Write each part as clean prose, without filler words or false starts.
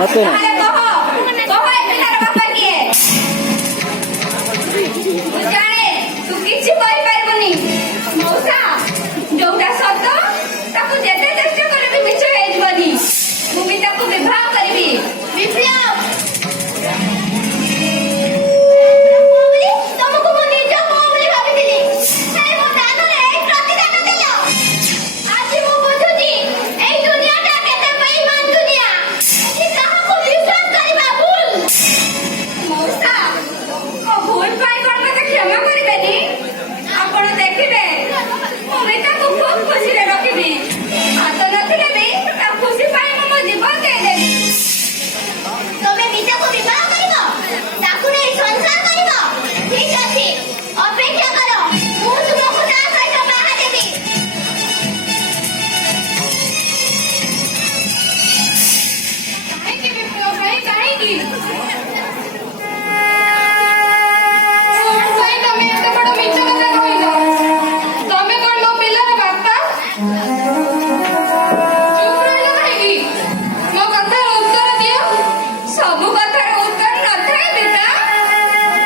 ମତେ ନା ତାହେଲେ କହ କହ ଏ ପିଲାର ବାପା କିଏ? ମୁଁ ଜାଣେ ତୁ କିଛି କରିପାରିବୁନି ମଉସା। ଯୋଉଟା ସତ ତାକୁ ଯେତେ ଚେଷ୍ଟା କଲେ ବି ମିଛ ହେଇଯିବନି। ମୁଁ ବି ତାକୁ ବିବାହ କରିବି। ବିପ୍ଲବ ତମକୁ ମୁଁ ନିଜ ପୁଅ ବୋଲି ଭାବିଥିଲି। ହେଲେ ମୋ ଦାନରେ ପ୍ରତିଦାନ ଦେଲ। ଆଜି ମୁଁ ବୁଝୁଛି ଏଇ ଦୁନିଆଟା କେତେ ବେଇମାନ ଦୁନିଆ। ଏଠି କାହାକୁ ବିଶ୍ୱାସ କରିବା ଭୁଲ। ମଉସା ମୋ ଭୁଲ ପାଇଁ କଣ ମତେ କ୍ଷମା କରିବେନି? ଆପଣ ଦେଖିବେ ମୁଁ ବି ତାକୁ ଖୁବ୍ ଖୁସିରେ ରଖିବି। ହାତ ନଥିଲେ ବି ତା ଖୁସି ପାଇଁ ମୁଁ ମୋ ଜୀବନ ଦେଇଦେବି। ତମେ ନିଜକୁ ବିବାହ କରିବ, ତାକୁ ନେଇ ସଂସାର କରିବ? ଠିକ ଅଛି, ଅପେକ୍ଷା କର, ମୁଁ ତୁମକୁ ତା ସହିତ ବାହା ଦେବି। କାହିଁକି ବିପ୍ଲବ ଭାଇ, କାହିଁକି? କଣ ପାଇଁ ତମେ ଏତେ ବଡ଼ ମିଛ କଥା କହିଲ? ତମେ କଣ ମୋ ପିଲାର ବାପା? ଚୁପ ରହିଲ କାହିଁକି? ମୋ କଥାର ଉତ୍ତର ଦିଅ। ସବୁ କଥାର ଉତ୍ତର ନଥାଏ ପିତା।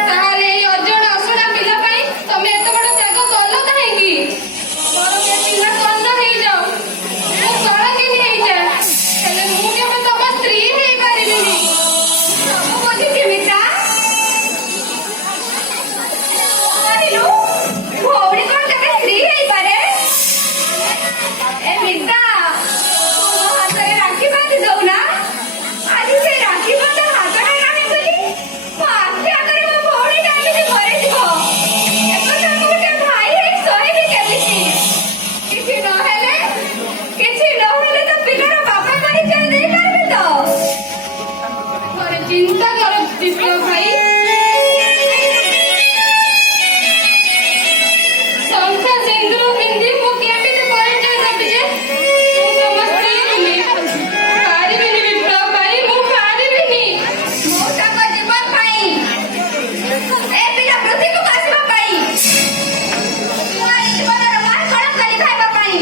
ତାହେଲେ ଏଇ ଅଜଣା ଅଶୁଣା ପିଲା ପାଇଁ ତମେ ଏତେ ବଡ଼ ତ୍ୟାଗ କଲ କାହିଁକି? ବରଂ ଏ ପିଲା କନ୍ଦ ହେଇଯାଉ, ମୁଁ କଳଙ୍କିନୀ ହେଇଯାଏ, ହେଲେ ମୁଁ କେବେ ତମ ସ୍ତ୍ରୀ ହେଇପାରିବିନି। ସବୁ ବୁଝିଛି ମିତା। କହିଲୁ ଭଉଣୀ କଣ କେବେ ସ୍ତ୍ରୀ ହେଇପାରେ? ଏ ମିତା ମୋ ହାତରେ ରାକ୍ଷୀ ବାନ୍ଧି ଦଉନା। ଆଜି ସେ ରାକ୍ଷୀ ବନ୍ଧା ହାତଟା ନାହିଁ ବୋଲି ମୋ ଆଖି ଆଗରେ ମୋ ଭଉଣୀଟା ଏମିତି ମରିଯିବ। ଏକଥା ମୁଁ ଗୋଟେ ଭାଇ ହେଇ ସହିବି କେମିତି? କିଛି ନହେଲେ ତ ପିଲାର ବାପା ପରିଚୟ ଦେଇପାରିବେ ତ? ଥରେ ଚିନ୍ତା କର ବିପ୍ଲବ ଭାଇ। ଶଙ୍ଖା ସିନ୍ଦୁର ପିନ୍ଧି ମୁଁ କେମିତି ପରିଚୟ ଦେବି ଯେ ମୁଁ ତମ ସ୍ତ୍ରୀ ବୋଲି? ପାରିବିନି ବିପ୍ଲବ ଭାଇ, ମୁଁ ପାରିବିନି। ମୁଁ ତାଙ୍କ ଜୀବନ ପାଇଁ, ଏ ପିଲା ପୃଥିବୀକୁ ଆସିବା ପାଇଁ, ମୁଁ ଏଇ ଜୀବନର ମାଆ କଳଙ୍କ ଲିଭାଇବା ପାଇଁ।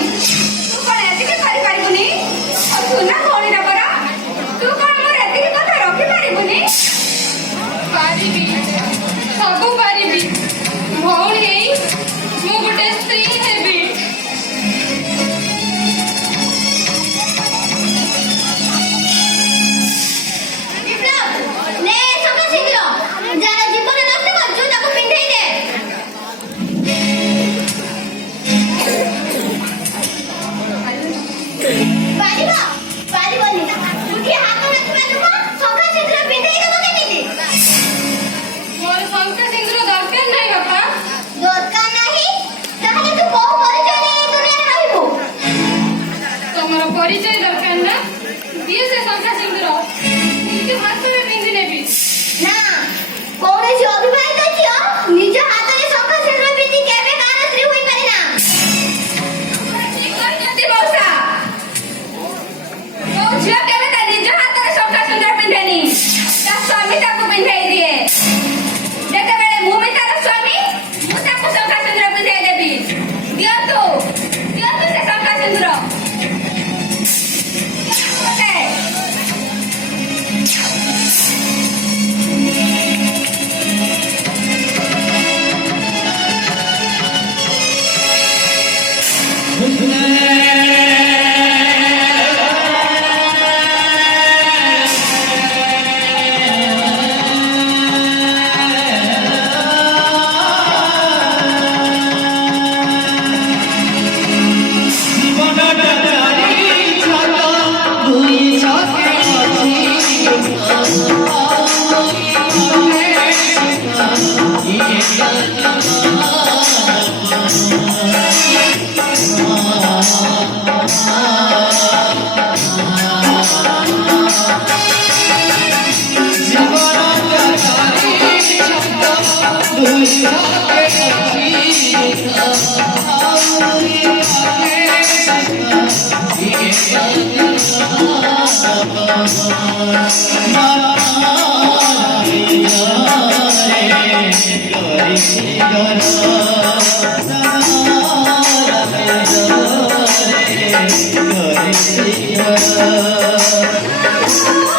ତୁ କଣ ଏତିକି କରିପାରିବୁନି? ଆଉ ସୁନା ଭଉଣୀର ପରା, ତୁ କଣ ମୋର ଏତିକି କଥା ରଖିପାରିବୁନି? ପାରିବି, ସବୁ ପାରିବି। ଭଉଣୀ ହେଇ ମୁଁ ଗୋଟେ ସ୍ତ୍ରୀ ହେବି। ବିପ୍ଲବ ନେ ସଙ୍ଗା ଶୀଘ୍ର, ଯାର ଜୀବନ ନଷ୍ଟ କରୁଛୁ ତାକୁ ପିନ୍ଧେଇ ଦେ। ପାରିବ? ପାରିବନି। ଗୋଟିଏ ହାତ ନଥିବା ତୁମ ଶଙ୍ଖା ସିନ୍ଦୁର ପିନ୍ଧେଇ ଦେବ କେମିତି? ମୋର ଶଙ୍ଖା ସିନ୍ଦୁର ଦରକାର ନାହିଁ ବାପା। ଦରକାର ନାହିଁ? ତାହେଲେ ତୁ କୋଉ ପରିଚୟ ନେଇ ଏ ଦୁନିଆରେ ରହିବୁ? ତମର ପରିଚୟ ଦରକାର ନା? ଦିଏ ସେ ଶଙ୍ଖା ସିନ୍ଦୁର, ନିଜ ହାତରେ ପିନ୍ଧି ନେବି। ନା, କୌଣସି ଅବିବାହିତ ଝିଅ ନିଜ ହାତରେ ଶଙ୍ଖା ସିନ୍ଦୁର ପିନ୍ଧି କେବେ କାହାର ସ୍ତ୍ରୀ ହୋଇପାରେ ନା। ଠିକ କହିଛନ୍ତି ମଉସା। ମୋ ଝିଅ କେବେ ତା ନିଜ ହାତରେ ଶଙ୍ଖା ସିନ୍ଦୁର ପିନ୍ଧେନି, ତା ସ୍ୱାମୀ ତାକୁ ପିନ୍ଧେଇ ଦିଏ। ଯେତେବେଳେ ମୁଁ ବି ତାର ସ୍ୱାମୀ, ମୁଁ ତାକୁ ଶଙ୍ଖା ସିନ୍ଦୁର ପିନ୍ଧେଇ ଦେବି। ଦିଅନ୍ତୁ, ଦିଅନ୍ତୁ ସେ ଶଙ୍ଖା ସିନ୍ଦୁର। ମତେ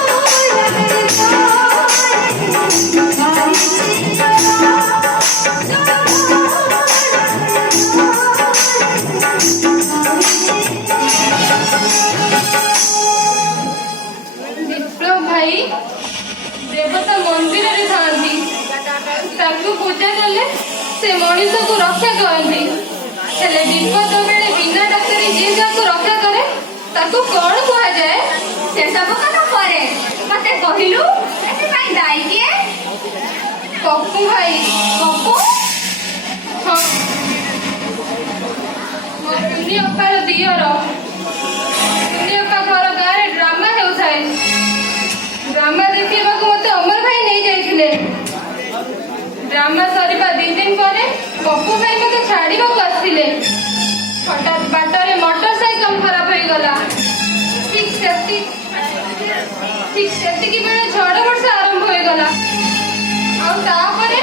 Hare ଭାଇ ଦେବତା ମନ୍ଦିରରେ ଥାଆନ୍ତି। ତାଙ୍କୁ ପୂଜା କଲେ ସେ ମଣିଷକୁ ରକ୍ଷା କରନ୍ତି। ହେଲେ ବିପଦ ବେଳେ ବିନା ଡାକ୍ତରୀ ଯିଏ ଯାହାକୁ ରକ୍ଷା କରେ ତାକୁ କଣ କୁହାଯାଏ? ସେସବୁ କଥା ପରେ ମତେ କହିଲୁ ଏଥିପାଇଁ ଦାୟୀ କିଏ? ପପୁ ଭାଇ। ପପୁ? ହଁ, ମୋ ଟୁନି ଅପାର ଦିଅର। ଟୁନି ଅପା ଘର ଗାଁରେ ଡ୍ରାମା ହେଉଥାଏ। ଡ୍ରାମା ଦେଖିବାକୁ ମତେ ଅମର ଭାଇ ନେଇ ଯାଇଥିଲେ। ଡ୍ରାମା ସରିବା 2 ଦିନ ପରେ ପପୁ ଭାଇ ମତେ ଛାଡିବାକୁ ଆସିଥିଲେ। ହଠାତ୍ ବାଟରେ ମୋଟର ସାଇକେଲ ଖରାପ ହେଇଗଲା। ଠିକ ସେତିକି ବେଳେ ଝଡ ବର୍ଷା ଆରମ୍ଭ ହେଇଗଲା। ଆଉ ତାପରେ